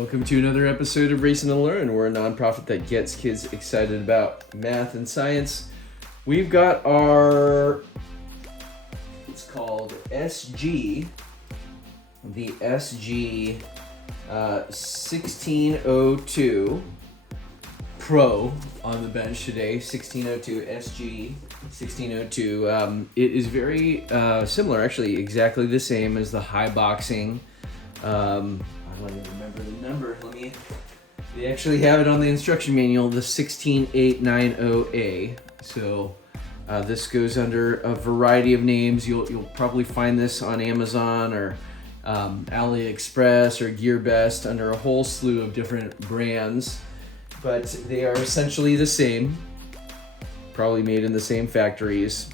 Welcome to another episode of Racing to Learn. We're a nonprofit that gets kids excited about math and science. We've got our, it's called SG, the SG 1602 Pro on the bench today, 1602 SG 1602. It is very similar, actually exactly the same as the high boxing. I don't even remember the number. They actually have it on the instruction manual, the 16890A. So this goes under a variety of names. You'll probably find this on Amazon or AliExpress or GearBest under a whole slew of different brands, but they are essentially the same, probably made in the same factories,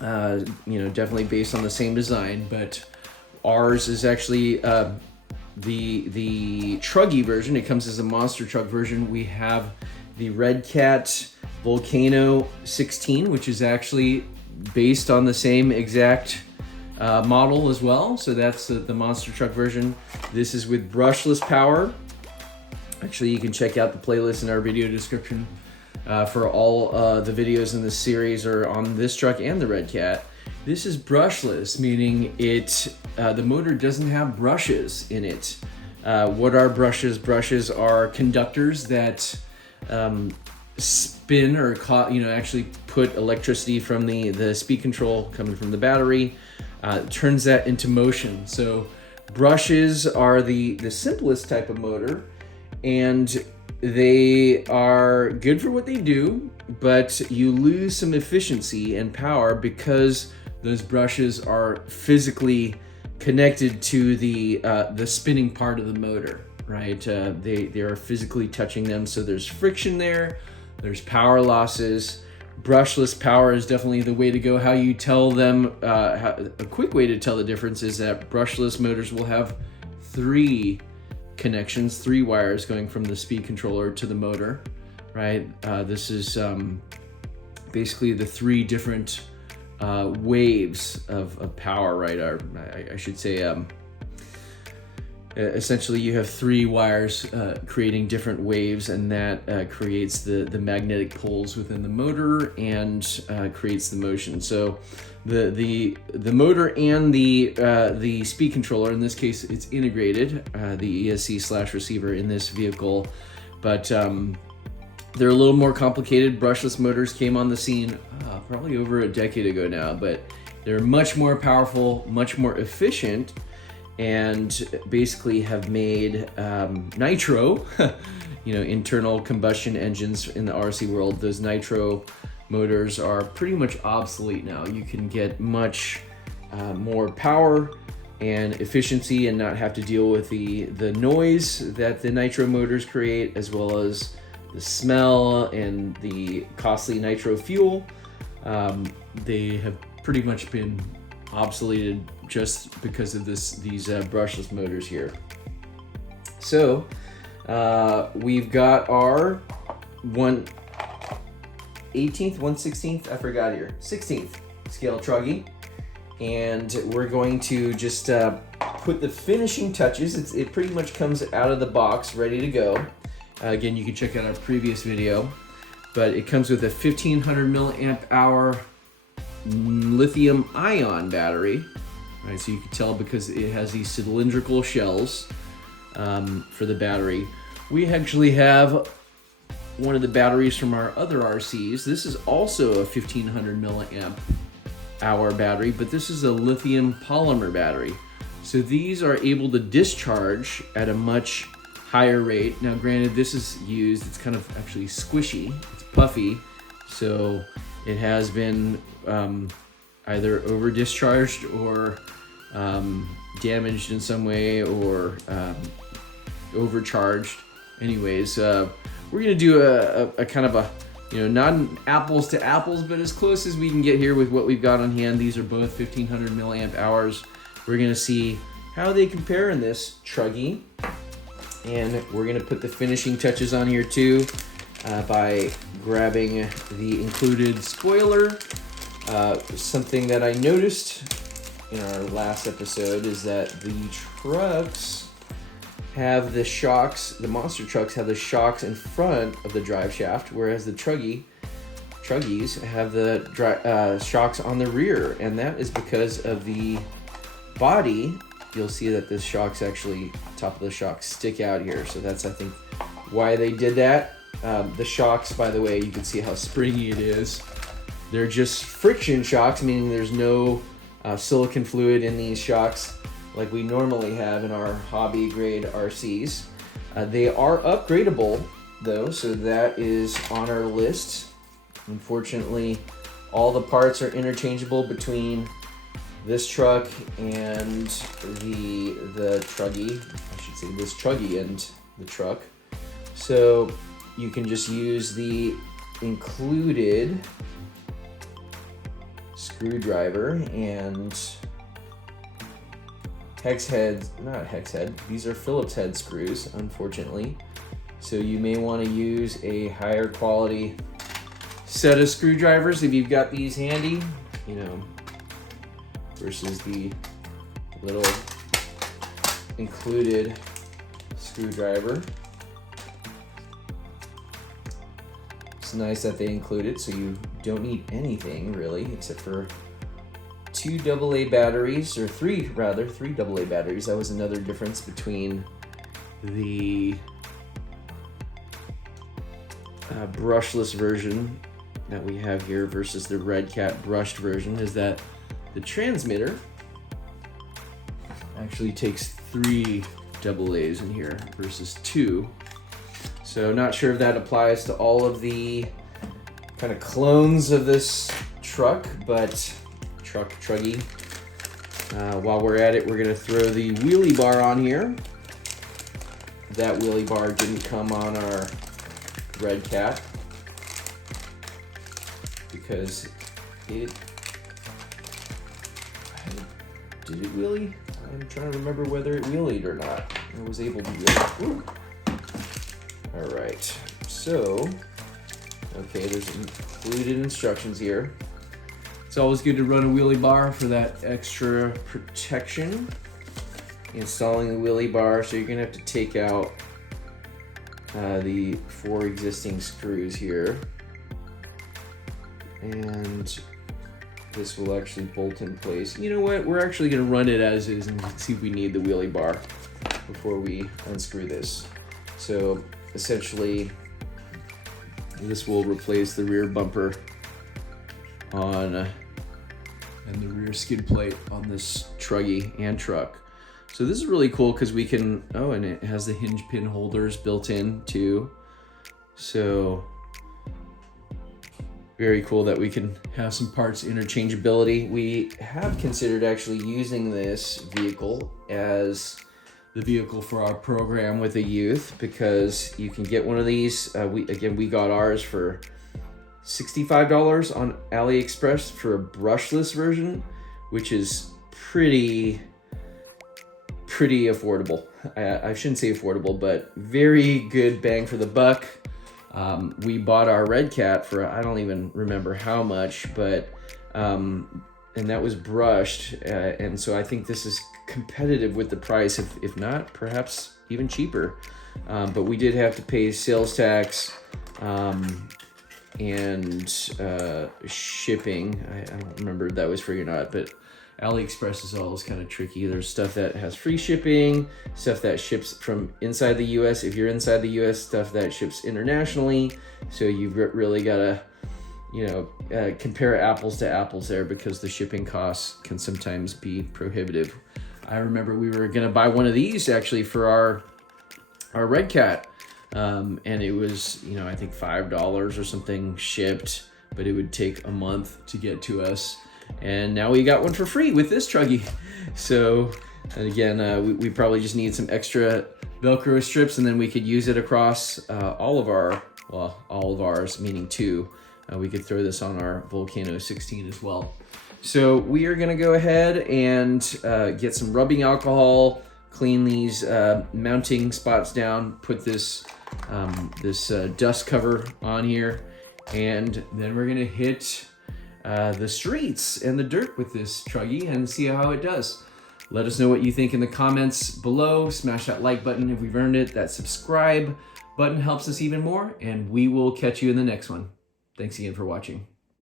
definitely based on the same design, but ours is actually the Truggy version. It comes as a monster truck version. We have the Red Cat Volcano 16, which is actually based on the same exact model as well. So that's the monster truck version. This is with brushless power. Actually, you can check out the playlist in our video description for all the videos in this series are on this truck and the Red Cat. This is brushless, meaning the motor doesn't have brushes in it. What are brushes? Brushes are conductors that spin or actually put electricity from the speed control coming from the battery, turns that into motion. So brushes are the simplest type of motor, and they are good for what they do, but you lose some efficiency and power because those brushes are physically connected to the spinning part of the motor, right? They are physically touching them, so there's friction there. There's power losses. Brushless power is definitely the way to go. How you tell them, a quick way to tell the difference is that brushless motors will have three connections, three wires going from the speed controller to the motor, right? This is basically the three different waves of power, right? I should say, essentially you have three wires creating different waves, and that creates the magnetic poles within the motor and creates the motion. So the motor and the speed controller, in this case it's integrated, the ESC/receiver in this vehicle, but they're a little more complicated. Brushless motors came on the scene probably over a decade ago now, but they're much more powerful, much more efficient, and basically have made nitro, internal combustion engines in the RC world. Those nitro motors are pretty much obsolete now. You can get much more power and efficiency and not have to deal with the noise that the nitro motors create, as well as the smell and the costly nitro fuel. They have pretty much been obsoleted just because of these brushless motors here. So we've got our 1/18th, 1/16th, I forgot here, 16th scale Truggy, and we're going to just put the finishing touches. It pretty much comes out of the box ready to go. Again, you can check out our previous video, but it comes with a 1500 milliamp hour lithium ion battery, right? So you can tell because it has these cylindrical shells for the battery. We actually have one of the batteries from our other RCs. This is also a 1500 milliamp hour battery, but this is a lithium polymer battery. So these are able to discharge at a much higher rate. Now granted, this is used, it's kind of actually squishy, it's puffy, so it has been either over discharged or damaged in some way, or overcharged. Anyways, we're gonna do a kind of a, not an apples to apples, but as close as we can get here with what we've got on hand. These are both 1500 milliamp hours. We're gonna see how they compare in this Truggy. And we're gonna put the finishing touches on here too by grabbing the included spoiler. Something that I noticed in our last episode is that the trucks have the shocks, the monster trucks have the shocks in front of the drive shaft, whereas the Truggies have the shocks on the rear, and that is because of the body. You'll see that the shocks actually, top of the shocks stick out here, so that's, I think, why they did that. The shocks, by the way, you can see how springy it is. They're just friction shocks, meaning there's no silicone fluid in these shocks like we normally have in our hobby grade RCs. They are upgradable though, so that is on our list. Unfortunately, all the parts are interchangeable between this truck and the Truggy. I should say this Truggy and the truck. So you can just use the included screwdriver and hex head, not hex head, these are Phillips head screws, unfortunately. So you may want to use a higher quality set of screwdrivers if you've got these handy, you know, versus the little included screwdriver. It's nice that they include it, so you don't need anything really except for two AA batteries, or three AA batteries. That was another difference between the brushless version that we have here versus the Red Cat brushed version, is that the transmitter actually takes 3 AA's in here versus 2. So not sure if that applies to all of the kind of clones of this truck, but Truggy. While we're at it, we're gonna throw the wheelie bar on here. That wheelie bar didn't come on our Red Cat because it did it wheelie? I'm trying to remember whether it wheelied or not. I was able to wheelie. Ooh. All right, so, okay, there's included instructions here. It's always good to run a wheelie bar for that extra protection. Installing the wheelie bar, so you're gonna have to take out the 4 existing screws here. And this will actually bolt in place. You know what, we're actually gonna run it as is and see if we need the wheelie bar before we unscrew this. So essentially, this will replace the rear bumper on and the rear skid plate on this Truggy and truck. So this is really cool because we can, oh, and it has the hinge pin holders built in too. So very cool that we can have some parts interchangeability. We have considered actually using this vehicle as the vehicle for our program with the youth, because you can get one of these. We got ours for $65 on AliExpress for a brushless version, which is pretty affordable. I shouldn't say affordable, but very good bang for the buck. We bought our Red Cat for, I don't even remember how much, but and that was brushed, and so I think this is competitive with the price, if not perhaps even cheaper. But we did have to pay sales tax and shipping. I don't remember if that was free or not, but AliExpress is always kind of tricky. There's stuff that has free shipping, stuff that ships from inside the US. If you're inside the US, stuff that ships internationally. So you've really got to, you know, compare apples to apples there, because the shipping costs can sometimes be prohibitive. I remember we were gonna buy one of these actually for our Red Cat, and it was, you know, I think $5 or something shipped, but it would take a month to get to us. And now we got one for free with this Truggy. So, and again, we probably just need some extra Velcro strips, and then we could use it across all of ours, meaning 2. We could throw this on our Volcano 16 as well. So we are gonna go ahead and get some rubbing alcohol, clean these mounting spots down, put this dust cover on here, and then we're gonna hit the streets and the dirt with this Truggy and see how it does. Let us know what you think in the comments below. Smash that like button if we've earned it. That subscribe button helps us even more, and we will catch you in the next one. Thanks again for watching.